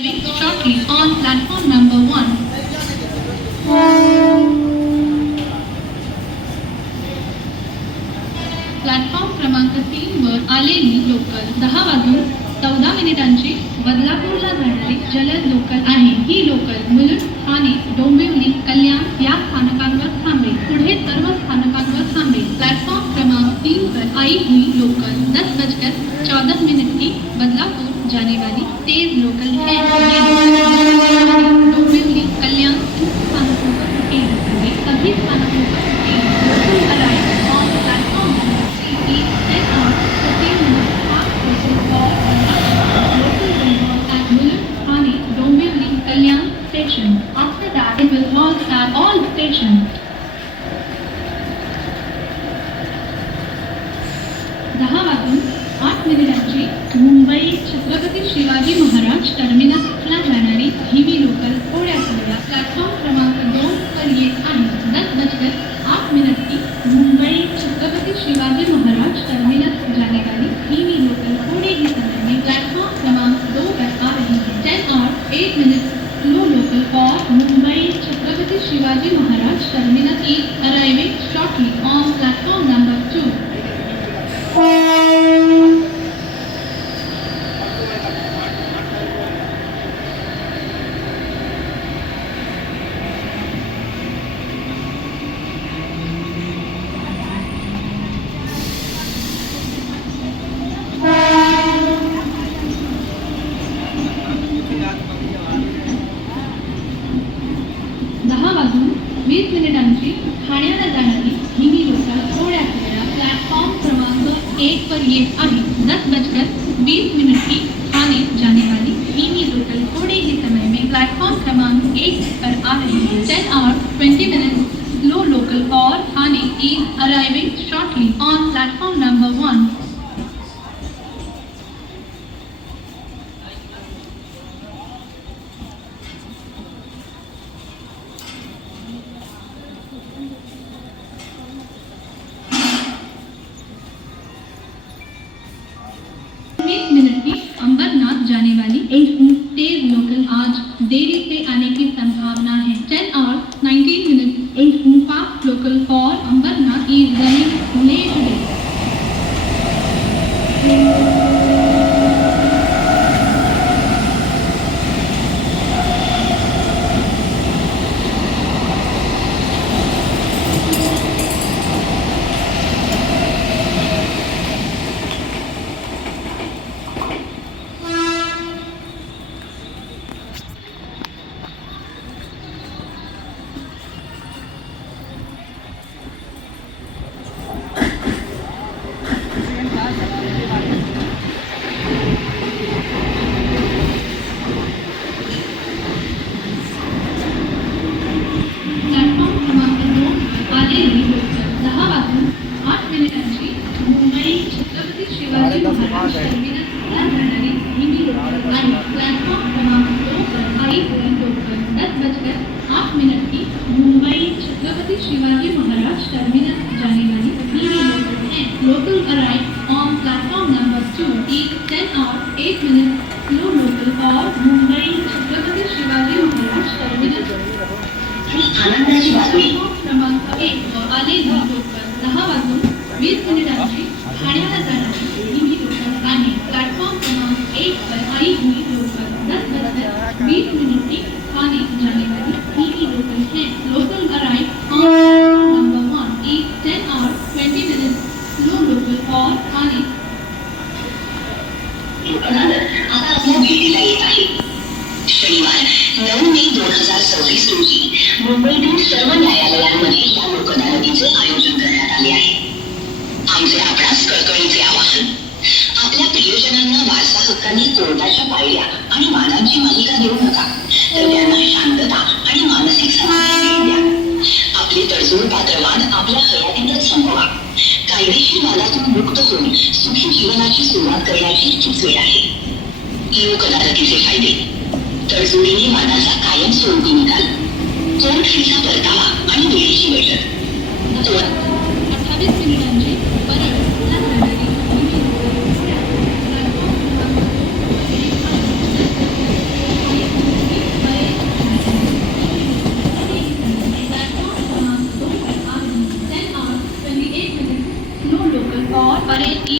Shortly on platform number 1. Platform क्रमांक 3 वर आलेली लोकल 10 वाजून 14 मिनिटांची बदलापूरला जाणारी जलद लोकल आहे. ही लोकल मुलुंड, ठाणे, डोंबिवली, कल्याण या स्थानकांवर थांबेल. पुढे सर्व स्थानकांवर थांबेल. प्लॅटफॉर्म क्रमांक 3 पर आई हुई लोकल 10:14 की बदलापुर जाने वाली तेज लोकल है. डोंबिवली, कल्याण स्थानकों पर रुकेगी. सभी स्थानकों पर रुकेगी. Local arrive on platform number 3 is 10 hours 15 minutes past local for local will halt at Mulund, Thane, Dombivli, Kalyan station. After that it will halt at all stations. 10 वाजून 8 मुंबई छत्रपती शिवाजी महाराज टर्मिनसला जाणारी हिवी लोकल थोड्या वेळा प्लॅटफॉर्म क्रमांक 2 पर येत आहे. 10:08 की मुंबई छत्रपति शिवाजी महाराज टर्मिनस जाने वाली हिवी लोकल थोड़े ही समय में प्लेटफॉर्म क्रमांक 2 पर आ रही है. 10 hours 8 minutes slow local for Mumbai Chhatrapati Shivaji Maharaj terminus is arriving shortly on platform number 2. ठाण्याला जाणारी हिवी लोकल थोड्या वेळा प्लॅटफॉर्म क्रमांक 1 पर येत आहे. 10:20 की ठाणे जाने वाली हिवी लोकल थोड़े ही समय में प्लेटफॉर्म क्रमांक 1 पर आ रही है. 10 hours 20 minutes slow local for Thane is arriving shortly on platform number 1. Ambernath जाने वाली एक तेज लोकल आज देरी से आने की संभावना है. 10 hours 19 minutes एक fast local for Ambernath is running late today. Mumbai Chhatrapati Shivaji Maharaj terminus जाने वाली हिवी लोकल है. Local arrive on platform number 2 is 10 hours 8 minutes slow local for Mumbai Chhatrapati Shivaji Maharaj terminus. आनंदाची बातमी क्रमांक 1 वर आलेली लोकल 10:20 ठाण्याला जाणारी हिवी लोकल आहे. प्लॅटफॉर्म क्रमांक 1 पर आई हुई लोकल 10:20 की ठाणे जाने वाली हिवी लोकल है. Local arrive on number 1 is 10 hours 20 minutes slow local for Thane. आता आपल्या भेटीला येत आहे. शनिवार 9 मे 2026 रोजी मुंबईतील सर्व न्यायालयांमध्ये या लोकअदालतीचे आयोजन करण्यात आले आहे. आमचे आपणास कळकळीचे आवाहन. आपल्या प्रियजनांना वारसा हक्काने कोर्टाच्या पायऱ्या आणि वादांची मालिका देऊ नका, तर त्यांना शांतता आणि मानसिक समाधान द्या. आपले तडजोड पात्र वाद आपल्या हयातीतच संपवा. कायदेशीर वादातून मुक्त होऊन सुखी जीवनाची सुरुवात करण्याची हीच वेळ आहे. लोक अदालतीचे फायदे. तडजोडीने वादाचा कायमस्वरूपी निकाल, कोर्ट फीचा परतावा आणि वेळेची बचत. 28 मिनिटांची परत or parade